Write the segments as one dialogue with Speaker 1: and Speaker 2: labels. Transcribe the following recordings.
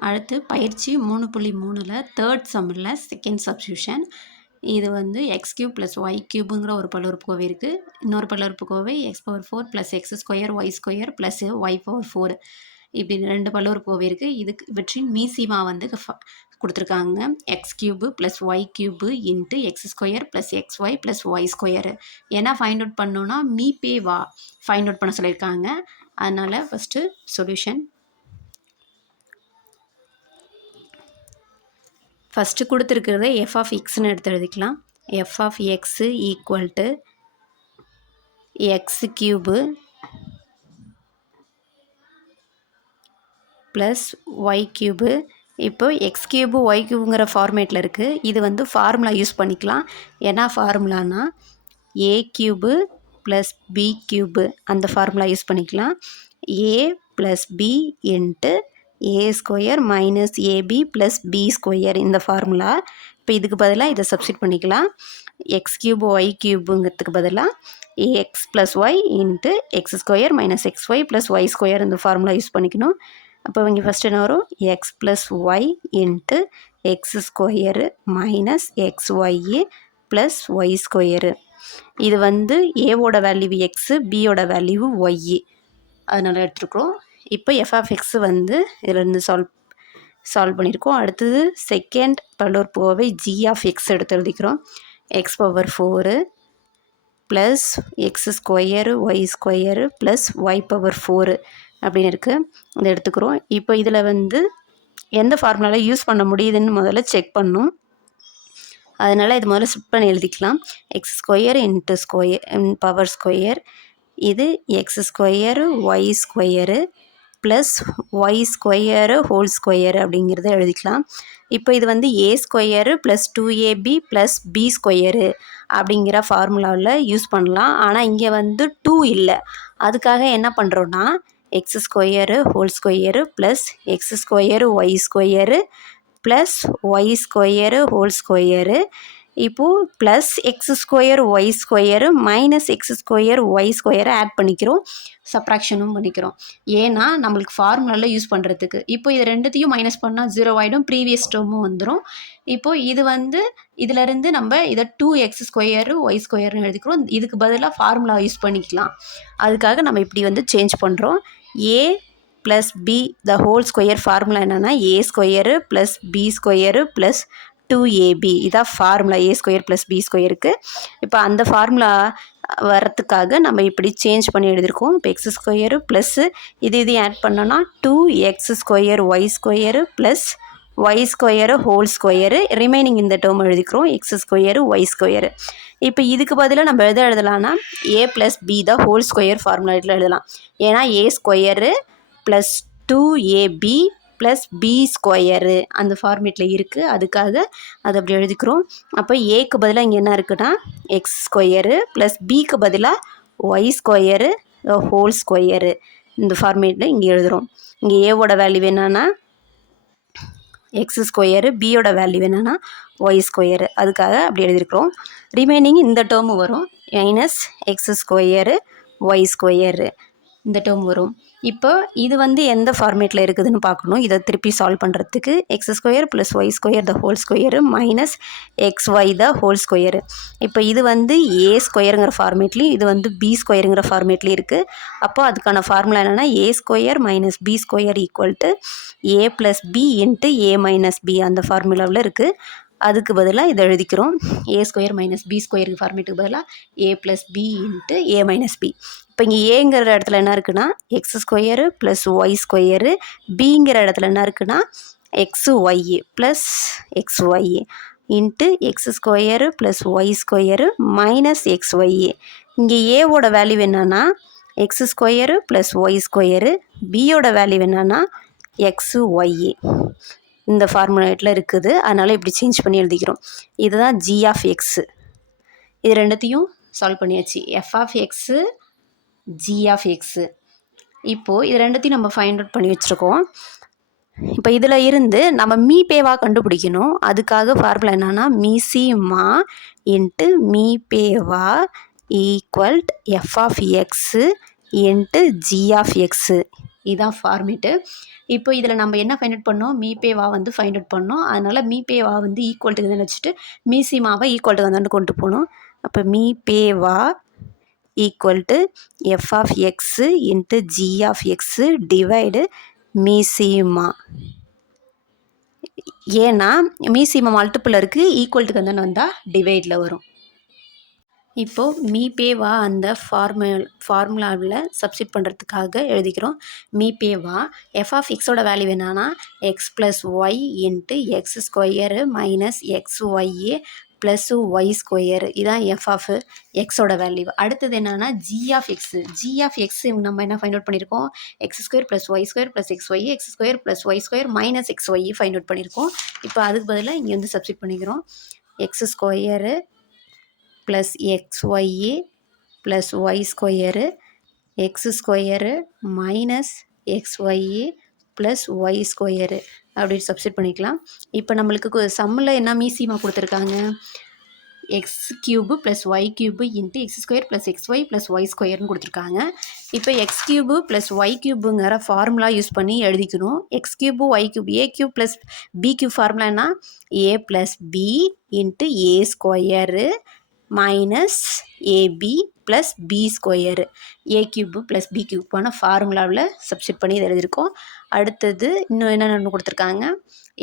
Speaker 1: அடுத்து பயிற்சி மூணு புள்ளி மூணில் தேர்ட் சம்மரில் செகண்ட் சப்ஸ்டியூஷன் இது வந்து எக்ஸ் கியூப் ப்ளஸ் ஒய் கியூபுங்கிற ஒரு பல்லுறுப்புக்கோவை இருக்குது இன்னொரு பல்லுறுப்புக்கோவை x power four plus x square y square plus y power four இப்படி ரெண்டு பல்லுறுப்புக்கோவை இருக்குது இதுக்கு இவற்றின் மீசிமா வந்து ஃப- கொடுத்துருக்காங்க. X cube plus y cube into x square plus x y plus y square ஏன்னா ஃபைண்ட் அவுட் பண்ணோன்னா மீபே வா ஃபைண்ட் அவுட் பண்ண சொல்லியிருக்காங்க. அதனால் ஃபஸ்ட்டு சொல்யூஷன் ஃபஸ்ட்டு கொடுத்துருக்கிறத எஃப் ஆஃப் எக்ஸ்னு எடுத்து எழுதிக்கலாம். F of x equal to x cube plus y cube இப்போ எக்ஸ் கியூபு ஒய் கியூபுங்கிற ஃபார்மேட்டில் இருக்குது இது வந்து ஃபார்முலா யூஸ் பண்ணிக்கலாம். என்ன ஃபார்முலானா a cube plus b cube அந்த ஃபார்முலா யூஸ் பண்ணிக்கலாம். A plus b into a square minus a b plus b square இந்த ஃபார்முலா இப்போ இதுக்கு பதிலாக இதை சப்ஸ்டிட் பண்ணிக்கலாம். எக்ஸ் கியூப் ஒய் கியூபுங்கிறதுக்கு பதிலாக x plus y into x square minus x y plus y square இந்த ஃபார்முலா யூஸ் பண்ணிக்கணும். அப்போ இங்கே ஃபஸ்ட் என்ன வரும்? X plus y into x square minus x y plus y square இது வந்து ஏவோட வேல்யூ எக்ஸு பியோட வேல்யூ ஒய்யு அதனால் எடுத்துருக்குறோம். இப்போ எஃப்எஃப்எக்ஸ் எக்ஸ் வந்து இதிலேருந்து சால்வ் சால்வ் பண்ணியிருக்கோம். அடுத்தது செகண்ட் பல்லுறுப்புக்கோவை ஜி ஆஃப் எக்ஸ் எடுத்து எழுதிக்கிறோம். X power four plus x square y square plus y power four அப்படின்னு இருக்குது இதை எடுத்துக்கிறோம். இப்போ இதில் வந்து எந்த ஃபார்முலாவில் யூஸ் பண்ண முடியுதுன்னு முதல்ல செக் பண்ணும். அதனால் இது முதல்ல ஸ்பிட் பண்ணி எழுதிக்கலாம். X square into square power square இது x square y square plus y square whole square அப்படிங்கிறத எழுதிக்கலாம். இப்போ இது வந்து a square plus two a b plus b square அப்படிங்கிற ஃபார்முலாவில் யூஸ் பண்ணலாம். ஆனால் இங்கே வந்து டூ இல்லை. அதுக்காக என்ன பண்ணுறோன்னா x square whole square plus x square y square plus y square whole square இப்போது plus x square y square minus x square y ஸ்கொயரை ஆட் பண்ணிக்கிறோம். சப்ராக்ஷனும் பண்ணிக்கிறோம். ஏன்னா நம்மளுக்கு ஃபார்முலாவில் யூஸ் பண்ணுறதுக்கு இப்போ இது ரெண்டுத்தையும் மைனஸ் பண்ணால் ஜீரோ ஆகிடும் ப்ரீவியஸ் டேர்மும் வந்துடும் இப்போது இது வந்து இதிலேருந்து நம்ம இதை டூ எக்ஸ் ஸ்கொயரு ஒய் ஸ்கொயர்னு எழுதிக்கிறோம். இதுக்கு பதிலாக ஃபார்முலா யூஸ் பண்ணிக்கலாம். அதுக்காக நம்ம இப்படி வந்து சேஞ்ச் பண்ணுறோம் a plus b the whole square formula என்னென்னா a square plus b square plus two a b இதான் formula a square plus b ஸ்கொயருக்கு இப்போ அந்த ஃபார்முலா வரத்துக்காக நம்ம இப்படி சேஞ்ச் பண்ணி எழுதியிருக்கோம் இப்போ எக்ஸ் ஸ்கொயரு ப்ளஸ்ஸு இது இது ஆட் பண்ணோன்னா two x square y square plus y square whole square remaining இந்த டேர்ம் எழுதிக்கிறோம். எக்ஸ் ஸ்கொயரு ஒய் ஸ்கொயரு இப்போ இதுக்கு பதிலாக நம்ம எதை எழுதலாம்னா ஏ ப்ளஸ் பி தான் ஹோல் ஸ்கொயர் ஃபார்முலாட்டில் எழுதலாம். ஏன்னா a square plus two a b plus b square அந்த ஃபார்மேட்டில் இருக்குது அதுக்காக அதை அப்படி எழுதிக்கிறோம். அப்போ ஏக்கு பதிலாக இங்கே என்ன இருக்குன்னா எக்ஸ் ஸ்கொயரு ப்ளஸ் பிக்கு பதிலாக ஒய் ஸ்கொயரு ஹோல் ஸ்கொயரு இந்த ஃபார்மேட்டில் இங்கே எழுதுகிறோம் இங்கே ஏவோட வேல்யூ என்னென்னா எக்ஸ் ஸ்கொயரு பியோட வேல்யூ என்னென்னா ஒய் ஸ்கொயரு அதுக்காக அப்படி எழுதியிருக்கிறோம். ரிமைனிங் இந்த டேர்மு வரும். Minus x square y square இந்த டேர்ம் வரும். இப்போ இது வந்து எந்த ஃபார்மேட்டில் இருக்குதுன்னு பார்க்கணும். இதை திருப்பி சால்வ் பண்ணுறதுக்கு x square plus y square the whole square minus x y the whole square இப்போ இது வந்து ஏ ஸ்கொயருங்கிற ஃபார்மேட்லேயும் இது வந்து பி ஸ்கொயருங்கிற ஃபார்மேட்லேயும் இருக்குது அப்போ அதுக்கான ஃபார்முலா என்னென்னா a square minus b square equal to a plus b into a minus b அந்த ஃபார்முலாவில் இருக்குது அதுக்கு பதிலாக இதை எழுதிக்கிறோம். ஏ ஸ்கொயர் மைனஸ் பி ஸ்கொயருக்கு ஃபார்மேட்டுக்கு பதிலாக a plus b into a minus b இப்போ இங்கே ஏங்கிற இடத்துல என்ன இருக்குன்னா x square plus y square பிங்கிற இடத்துல என்ன இருக்குன்னா x y plus x y into x square plus y square minus x y இங்கே ஏவோட வேல்யூ என்னன்னா x square plus y square பியோட வேல்யூ என்னன்னா எக்ஸு ஒய்யு இந்த ஃபார்முலேட்டில் இருக்குது. அதனால் இப்படி சேஞ்ச் பண்ணி எழுதிக்கிறோம். இதுதான் ஜி ஆஃப் எக்ஸு இது ரெண்டுத்தையும் சால்வ் பண்ணியாச்சு. F of x g of x இப்போது இது ரெண்டுத்தையும் நம்ம ஃபைண்ட் அவுட் பண்ணி வச்சுருக்கோம். இப்போ இதில் இருந்து நம்ம மீ பேவா கண்டுபிடிக்கணும். அதுக்காக ஃபார்முலா என்னன்னா மீசி மா இன்ட்டு மீ பேவா equal to f of x into g of x இதுதான் ஃபார்மேட்டு இப்போ இதில் நம்ம என்ன ஃபைண்ட் அவுட் பண்ணோம்? மீபேவா வந்து ஃபைண்ட் அவுட் பண்ணோம். அதனால் மீபேவா வந்து ஈக்குவல் டு வச்சுட்டு மீசிமாவை ஈக்குவல் டு வந்து கொண்டு போகணும் அப்போ மீபேவா equal to f of x into g of x divide மீசிமா ஏன்னா மீசிமா மல்டிப்பிள் இருக்குது ஈக்குவல் டு கந்தன் வந்தால் டிவைடில் வரும். இப்போது மீபேவா அந்த ஃபார்முல் ஃபார்முலாவில் சப்ஸ்டிட் பண்ணுறதுக்காக எழுதிக்கிறோம். மீபேவா எஃப் ஆஃப் எக்ஸோட வேல்யூ என்னன்னா x plus y into x square minus x YA plus y square இதான் எஃப் ஆஃப் எக்ஸோட வேல்யூ அடுத்தது என்னென்னா g of x g of x நம்ம என்ன ஃபைண்ட் அவுட் பண்ணியிருக்கோம் x square plus y square plus x y x square plus y square minus x y find out பண்ணியிருக்கோம் இப்போ அதுக்கு பதிலாக இங்கே வந்து சப்ஸ்டிட் பண்ணிக்கிறோம். X square plus x YA plus y square x square minus x YA plus y square அப்படின்னு substitute பண்ணிக்கலாம். இப்போ நம்மளுக்கு சம்மில் என்ன மீசியமாக கொடுத்துருக்காங்க? X cube plus y cube into x square plus x y plus y ஸ்கொயர்னு கொடுத்துருக்காங்க. இப்போ எக்ஸ் க்யூபு ப்ளஸ் ஒய் க்யூபுங்கிற ஃபார்முலா யூஸ் பண்ணி எழுதிக்கணும். X cube y cube a cube plus b cube ஃபார்முலானா a plus b into a square minus ab plus b square a cube plus b க்யூப்பான ஃபார்முலாவில் substitute பண்ணி இதை எழுதியிருக்கோம். அடுத்தது இன்னும் என்னென்ன கொடுத்துருக்காங்க?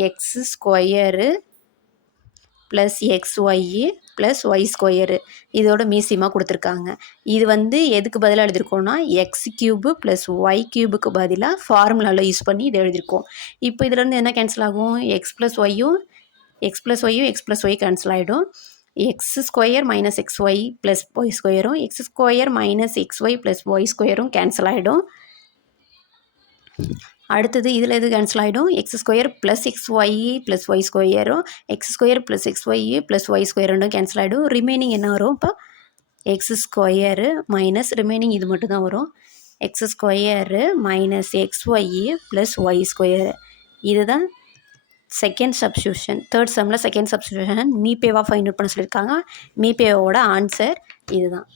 Speaker 1: X square plus x y plus y square இதோட மீசியமாக கொடுத்துருக்காங்க. இது வந்து எதுக்கு பதிலாக எழுதியிருக்கோம்னா எக்ஸ் க்யூபு ப்ளஸ் ஒய் க்யூபுக்கு பதிலாக ஃபார்முலாவில் யூஸ் பண்ணி இதை எழுதியிருக்கோம். இப்போ இதுலேருந்து என்ன கேன்சல் ஆகும்? எக்ஸ் ப்ளஸ் ஒய்யும் எக்ஸ் ப்ளஸ் ஒய்யும் எக்ஸ் ப்ளஸ் ஒய் கேன்சல் ஆகிடும் x square minus x y plus y ஸ்கொயரும் x square minus x y plus y ஸ்கொயரும் cancel ஆகிடும் அடுத்தது இதில் எது கேன்சல் ஆகிடும் x square plus x y plus y ஸ்கொயரும் x square plus x y plus y square ரெண்டும் cancel ஆகிடும் remaining என்ன வரும்? இப்போ எக்ஸ் ஸ்கொயரு மைனஸ் ரிமைனிங் இது மட்டும் தான் வரும். X square minus x y plus y square இதுதான் செகண்ட் சப்ஸ்டியூஷன் தேர்ட் செம்மில் செகண்ட் சப்ஸ்டியூஷன் மீபேவாக ஃபைண்ட் அவுட் பண்ண சொல்லியிருக்காங்க மீபேவோட ஆன்சர் இதுதான்.